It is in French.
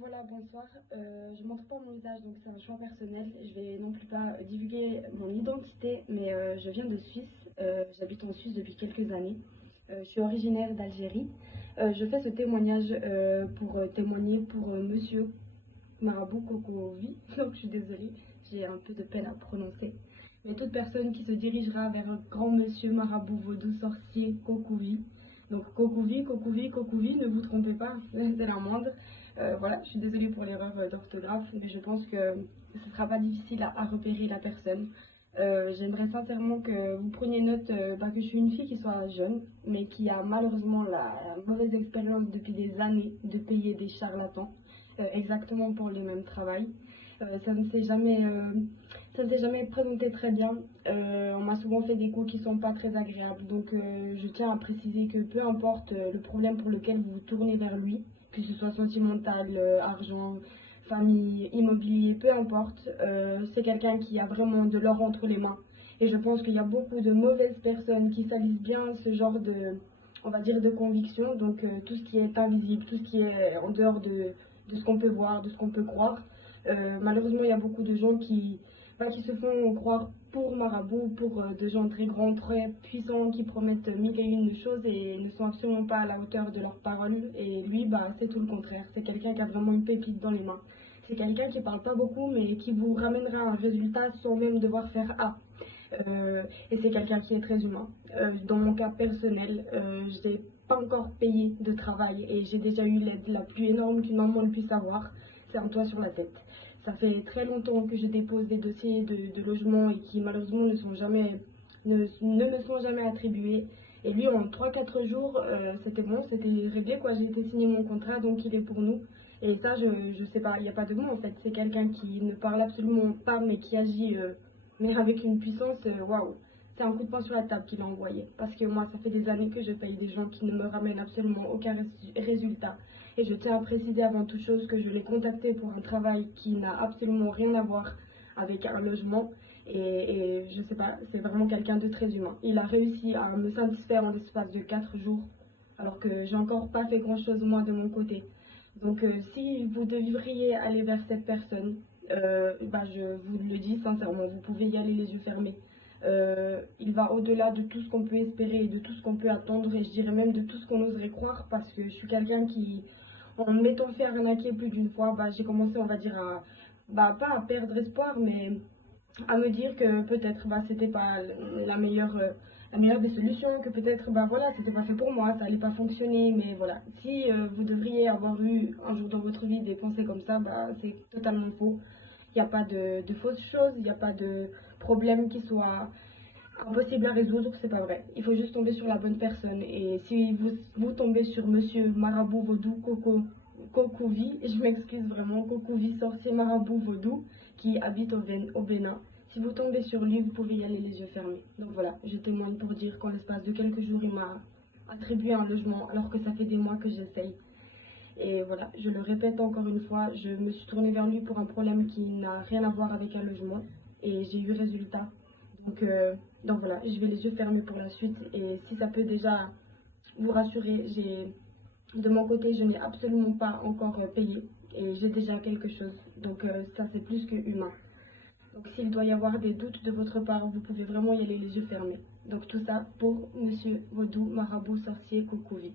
Voilà, bonsoir. Je montre pas mon visage, donc c'est un choix personnel. Je vais non plus pas divulguer mon identité, mais je viens de Suisse. J'habite en Suisse depuis quelques années. Je suis originaire d'Algérie. Je fais ce témoignage pour témoigner pour Monsieur Marabout Kokovi. Donc je suis désolée, j'ai un peu de peine à prononcer. Mais toute personne qui se dirigera vers un grand Monsieur Marabout Vaudou Sorcier Kokovi. Donc Kokovi, Kokovi, Kokovi, ne vous trompez pas, c'est la moindre. Voilà, je suis désolée pour l'erreur d'orthographe, mais je pense que ce ne sera pas difficile à repérer la personne. J'aimerais sincèrement que vous preniez note que je suis une fille qui soit jeune, mais qui a malheureusement la mauvaise expérience depuis des années de payer des charlatans, exactement pour le même travail. Ça ne s'est jamais présenté très bien. On m'a souvent fait des coups qui sont pas très agréables. Donc je tiens à préciser que peu importe le problème pour lequel vous vous tournez vers lui, que ce soit sentimental, argent, famille, immobilier, peu importe, c'est quelqu'un qui a vraiment de l'or entre les mains. Et je pense qu'il y a beaucoup de mauvaises personnes qui salissent bien ce genre de, on va dire, de conviction. Donc tout ce qui est invisible, tout ce qui est en dehors de ce qu'on peut voir, de ce qu'on peut croire. Malheureusement, il y a beaucoup de gens qui se font croire pour marabout, pour des gens très grands, très puissants, qui promettent mille et une choses et ne sont absolument pas à la hauteur de leurs paroles. Et lui, c'est tout le contraire. C'est quelqu'un qui a vraiment une pépite dans les mains. C'est quelqu'un qui parle pas beaucoup, mais qui vous ramènera un résultat sans même devoir faire A. Et c'est quelqu'un qui est très humain. Dans mon cas personnel, je n'ai pas encore payé de travail et j'ai déjà eu l'aide la plus énorme qu'une maman puisse avoir. C'est un toit sur la tête. Ça fait très longtemps que je dépose des dossiers de logement et qui malheureusement ne me sont jamais attribués. Et lui, en 3-4 jours, c'était bon, c'était réglé, quoi. J'ai été signer mon contrat, donc il est pour nous. Et ça, je sais pas, il n'y a pas de mots en fait. C'est quelqu'un qui ne parle absolument pas, mais qui agit mais avec une puissance, waouh. C'est un coup de poing sur la table qu'il a envoyé. Parce que moi, ça fait des années que je paye des gens qui ne me ramènent absolument aucun résultat. Et je tiens à préciser avant toute chose que je l'ai contacté pour un travail qui n'a absolument rien à voir avec un logement. Et je sais pas, c'est vraiment quelqu'un de très humain. Il a réussi à me satisfaire en l'espace de 4 jours, alors que j'ai encore pas fait grand chose moi de mon côté. Donc si vous devriez aller vers cette personne, je vous le dis sincèrement, vous pouvez y aller les yeux fermés. Il va au-delà de tout ce qu'on peut espérer et de tout ce qu'on peut attendre, et je dirais même de tout ce qu'on oserait croire, parce que je suis quelqu'un qui, en me mettant fait arnaquer plus d'une fois, j'ai commencé, on va dire, pas à perdre espoir, mais à me dire que peut-être c'était pas la meilleure des solutions, que peut-être voilà, c'était pas fait pour moi, ça allait pas fonctionner. Mais voilà, si vous devriez avoir eu un jour dans votre vie des pensées comme ça, c'est totalement faux. Il n'y a pas de fausses choses, il n'y a pas de problème qui soit impossible à résoudre, c'est pas vrai. Il faut juste tomber sur la bonne personne. Et si vous tombez sur Monsieur Marabout Vaudou Kokouvi, je m'excuse vraiment, Kokouvi sorcier Marabout Vaudou, qui habite au Bénin. Si vous tombez sur lui, vous pouvez y aller les yeux fermés. Donc voilà, je témoigne pour dire qu'en l'espace de quelques jours, il m'a attribué un logement alors que ça fait des mois que j'essaye. Et voilà, je le répète encore une fois, je me suis tournée vers lui pour un problème qui n'a rien à voir avec un logement et j'ai eu résultat. Donc, euh, donc voilà, je vais les yeux fermés pour la suite. Et si ça peut déjà vous rassurer, de mon côté, je n'ai absolument pas encore payé et j'ai déjà quelque chose. Donc ça, c'est plus que humain. Donc s'il doit y avoir des doutes de votre part, vous pouvez vraiment y aller les yeux fermés. Donc tout ça pour Monsieur Vaudou Marabout Sorcier Kokouvi.